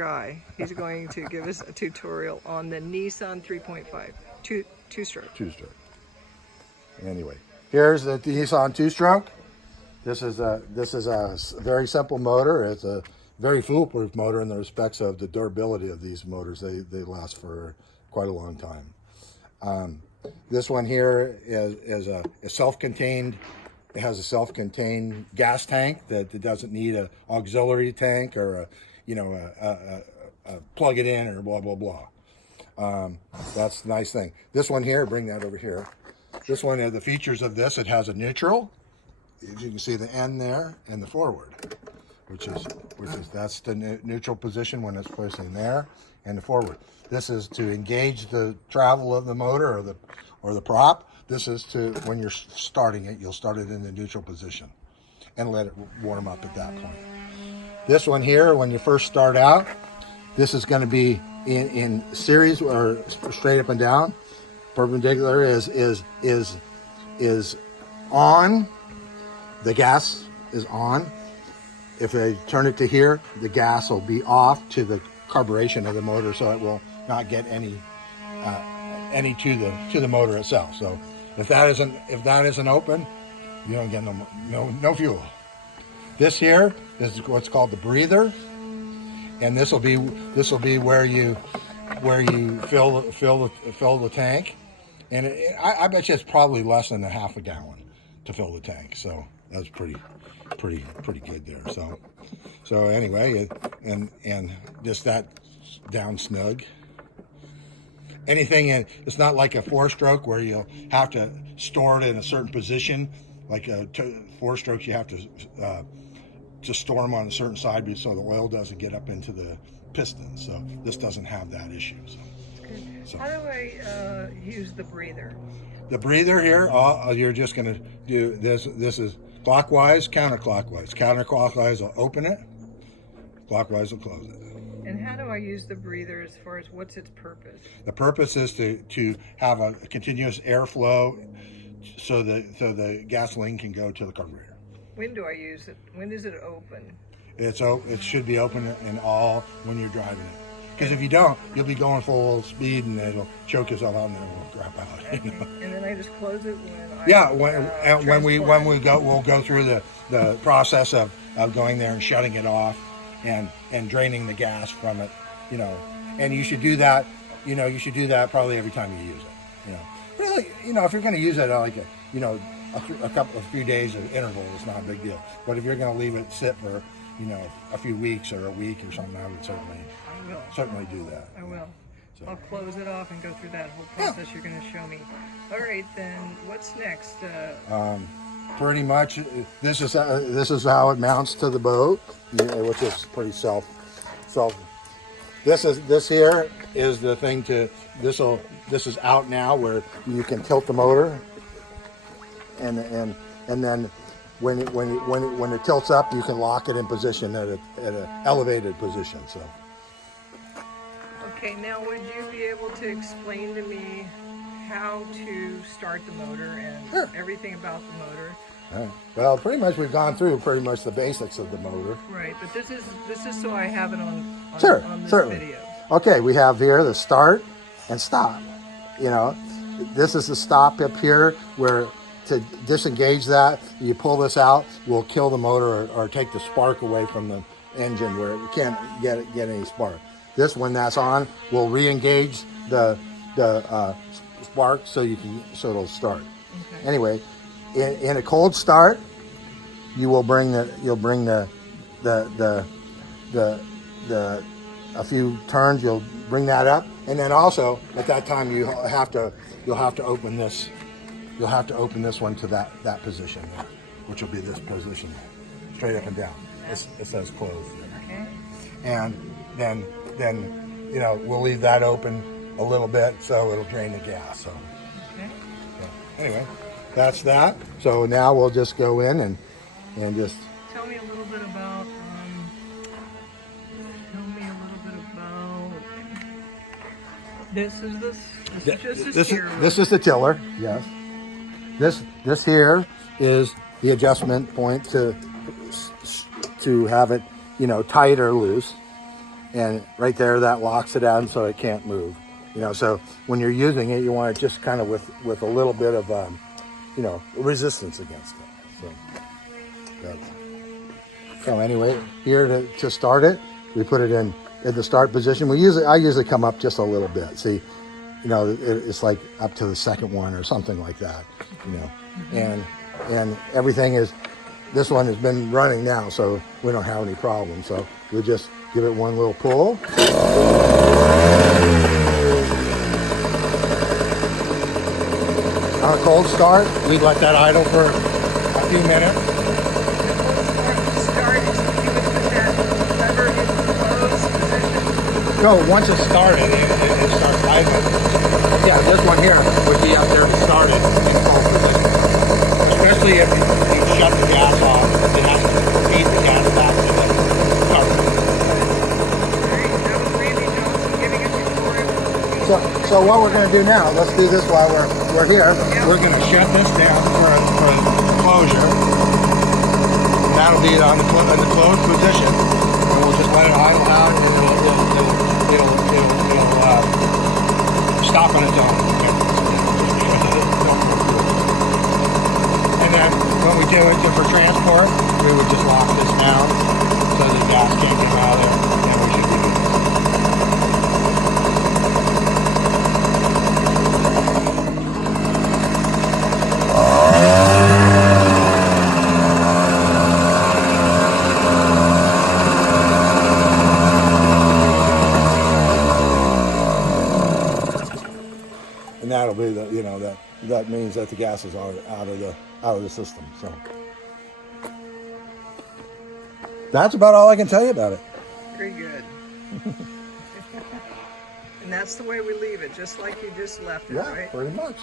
guy. He's going to give us a tutorial on the Nissan 3.5 two-stroke. Two-stroke. Anyway, here's the Nissan two-stroke. This is a very simple motor. It's a very foolproof motor in the respects of the durability of these motors. They last for quite a long time. This one here is a self-contained. It has a self-contained gas tank that doesn't need an auxiliary tank or a plug it in or blah blah blah. That's the nice thing. This one here, bring that over here. This one, the features of this, it has a neutral. As you can see, the end there and the forward, which is that's the neutral position when it's placing there, and the forward. This is to engage the travel of the motor or the prop. This is to, when you're starting it, you'll start it in the neutral position and let it warm up at that point. This one here, when you first start out, this is going to be in series or straight up and down. Perpendicular is on. The gas is on. If I turn it to here, the gas will be off to the carburation of the motor, so it will not get any to the motor itself. So if that isn't open, you don't get no fuel. This here is what's called the breather, and this will be where you fill the tank, and I bet you it's probably less than a half a gallon to fill the tank. So that's pretty good there. So anyway, and just that down snug. Anything it's not like a four-stroke where you'll have to store it in a certain position. Like a four-stroke, you have to store them on a certain side so the oil doesn't get up into the piston. So this doesn't have that issue. So how do I use the breather? The breather here, you're just going to do this. This is clockwise, counterclockwise. Counterclockwise will open it. Clockwise will close it. And how do I use the breather as far as what's its purpose? The purpose is to have a continuous airflow so the gasoline can go to the carburetor. When do I use it? When does it open? It should be open in all when you're driving it. Because if you don't, you'll be going full speed and it'll choke yourself out and then it will crap out. Okay. And then I just close it when we'll go through the process of going there and shutting it off and draining the gas from it, and you should do that, probably every time you use it, really, if you're going to use it like a few days of interval, it's not a big deal. But if you're going to leave it sit for, a few weeks or a week or something, I would certainly do that. I will. So I'll close it off and go through that whole process you're going to show me. All right, then what's next? Pretty much, this is how it mounts to the boat, which is pretty self. This here is the thing this is out now where you can tilt the motor, and then when it tilts up, you can lock it in position at an elevated position. So. Okay, now would you be able to explain to me how to start the motor and everything about the motor? Well, pretty much we've gone through pretty much the basics of the motor. Right, but this is so I have it on this certainly. video. Okay, we have here the start and stop. This is the stop up here where to disengage that, you pull this out, will kill the motor or take the spark away from the engine where it can't get any spark. This, when that's on, will re-engage the spark so it'll start. Okay. Anyway, in a cold start, you'll bring a few turns. You'll bring that up, and then also at that time you'll have to open this. You'll have to open this one to that position there, which will be this position, straight up and down. It says closed there. Okay. And then we'll leave that open a little bit so it'll drain the gas. So. Okay. So anyway. That's that. So now we'll just go in and just tell me a little bit about. This is the tiller. Yes. This here is the adjustment point to have it, tight or loose. and right there that locks it down so it can't move. You know, so when you're using it, you want it just kind of with a little bit of you know, resistance against it. So anyway, here to start it, we put it in the start position. I usually come up just a little bit. See, you know, it's like up to the second one or something like that. You know, and everything is. This one has been running now, so we don't have any problems. So we'll just give it one little pull. On a cold start, we'd let that idle for a few minutes. No, once it's started, it starts idling. Yeah, this one here would be up there started in full position. Especially if you shut the gas off, it has to feed the gas back to the carburetor. So what we're going to do now, let's do this while we're here. Yeah. We're going to shut this down for closure. And that'll be on in the closed position. And we'll just let it idle out, and it'll stop on its own. And then when we do it for transport, we would just lock this down so the gas can't come out of there, and then we should be good. And that'll be the, you know, that means that the gas is out of the system. So that's about all I can tell you about it. Very good. And that's the way we leave it, just like you just left it, Yeah, right? pretty much.